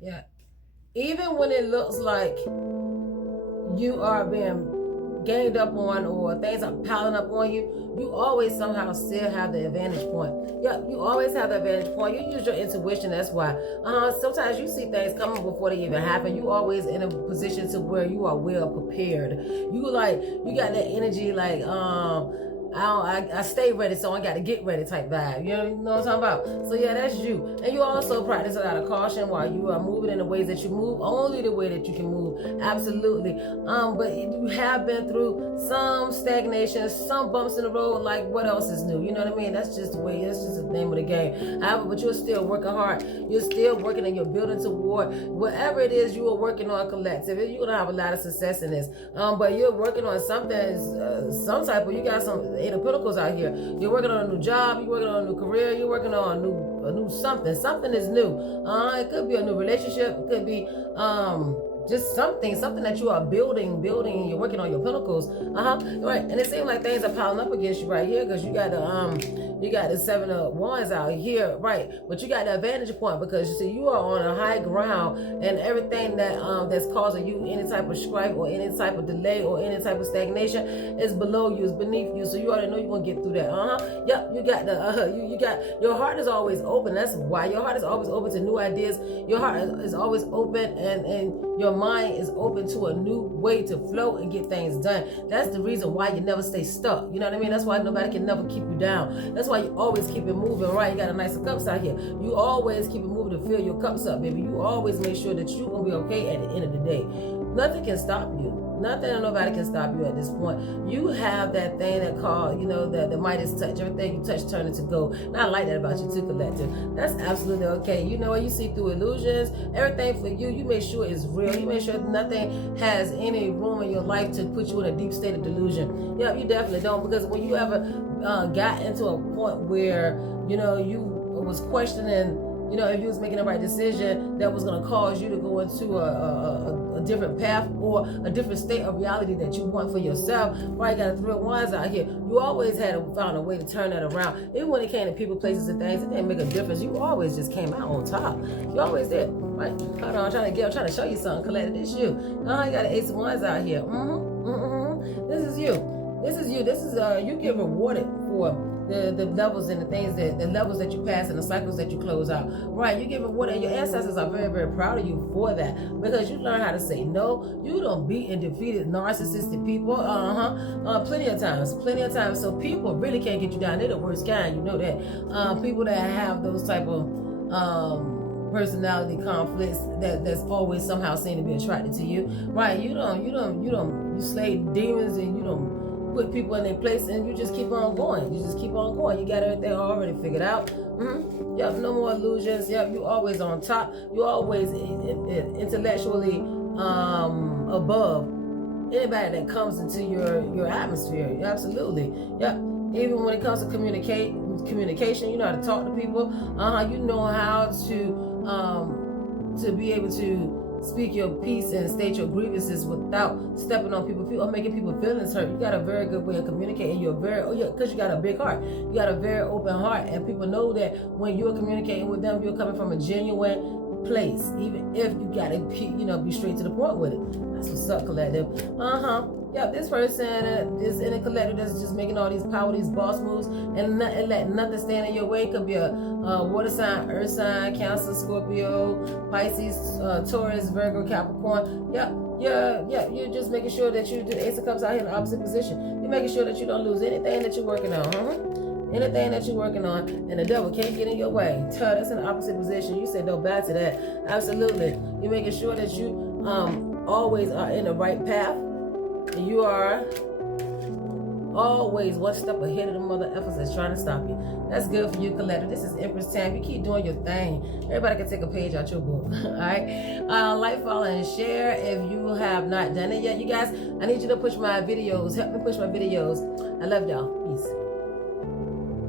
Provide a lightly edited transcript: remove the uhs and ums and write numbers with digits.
Yeah. Even when it looks like you are being ganged up on or things are piling up on you, you always somehow still have the advantage point. Yeah, you always have the advantage point. You use your intuition, that's why. Sometimes you see things coming before they even happen. You always in a position to where you are well prepared. You got that energy like I stay ready, so I got to get ready type vibe. You know what I'm talking about? So yeah, that's you. And you also practice a lot of caution while you are moving in the ways that you move, only the way that you can move. Absolutely. But you have been through some stagnation, some bumps in the road. Like what else is new? You know what I mean? That's just the way. That's just the name of the game. However, but you're still working hard. You're still working, and you're building toward whatever it is you are working on. Collective, you're gonna have a lot of success in this. But you're working on something, some type of. You got some Eight of Pentacles out here. You're working on a new job. You're working on a new career. You're working on a new something. Something is new. It could be a new relationship. It could be just something that you are building, and you're working on your pentacles. Right. And it seems like things are piling up against you right here because you got the Seven of Wands out here, right? But you got the advantage point because you see you are on a high ground, and everything that's causing you any type of strife or any type of delay or any type of stagnation is below you, is beneath you. So you already know you're gonna get through that. Yep. You got you got your heart is always open. That's why your heart is always open to new ideas. Your heart is always open, and your mind is open to a new way to flow and get things done. That's the reason why you never stay stuck. You know what I mean? That's why nobody can never keep you down. That's why you always keep it moving, right? You got a nice cups out here. You always keep it moving to fill your cups up, baby. You always make sure that you're going to be okay at the end of the day. Nothing can stop you. Nothing and nobody can stop you at this point. You have that thing that called, the Midas touch. Everything you touch turn into gold. And I like that about you too, Collective. That's absolutely okay. You know what? You see through illusions. Everything for you, you make sure it's real. You make sure nothing has any room in your life to put you in a deep state of delusion. Yeah, you definitely don't. Because when you ever got into a point where, you was questioning, if you was making the right decision that was going to cause you to go into a different path or a different state of reality that you want for yourself, right? You got 3 of Wands out here. You always found a way to turn that around. Even when it came to people, places, and things, it didn't make a difference. You always just came out on top. You always did, right? Hold on, I'm trying to show you something, Collective. This is you. You got the Ace of Wands out here. This is you. This is you. This is you get rewarded for the levels and the levels that you pass and the cycles that you close out. Right, you get rewarded, and your ancestors are very, very proud of you for that because you learn how to say no. You don't beat and defeated narcissistic people. Plenty of times. So people really can't get you down. They're the worst kind. You know that. People that have those type of personality conflicts that's always somehow seem to be attracted to you. Right, you slay demons and you don't put people in their place, and you just keep on going. You got everything already figured out. Yep, no more illusions. Yep, you always on top. You always intellectually above anybody that comes into your atmosphere. Absolutely. Yep. Even when it comes to communication, you know how to talk to people. You know how to be able to speak your piece and state your grievances without stepping on people or making people feelings hurt. You got a very good way of communicating. Because you got a big heart. You got a very open heart, and people know that when you're communicating with them, you're coming from a genuine place, even if you gotta be straight to the point with it. That's what's up, Collective. Yeah, this person is in a collective that's just making all these boss moves, and let nothing stand in your way. It could be a water sign, earth sign, Cancer, Scorpio, Pisces, Taurus, Virgo, Capricorn. You're just making sure that you do the Ace of Cups out here in the opposite position. You're making sure that you don't lose anything that you're working on. Anything that you're working on, and the devil can't get in your way. That's in the opposite position. You said no back to that. Absolutely. You're making sure that you always are in the right path. You are always one step ahead of the mother effers that's trying to stop you. That's good for you, Collective. This is Empress Tam. You keep doing your thing. Everybody can take a page out your book. All right. Like, follow, and share if you have not done it yet. You guys, I need you to push my videos. Help me push my videos. I love y'all. Peace.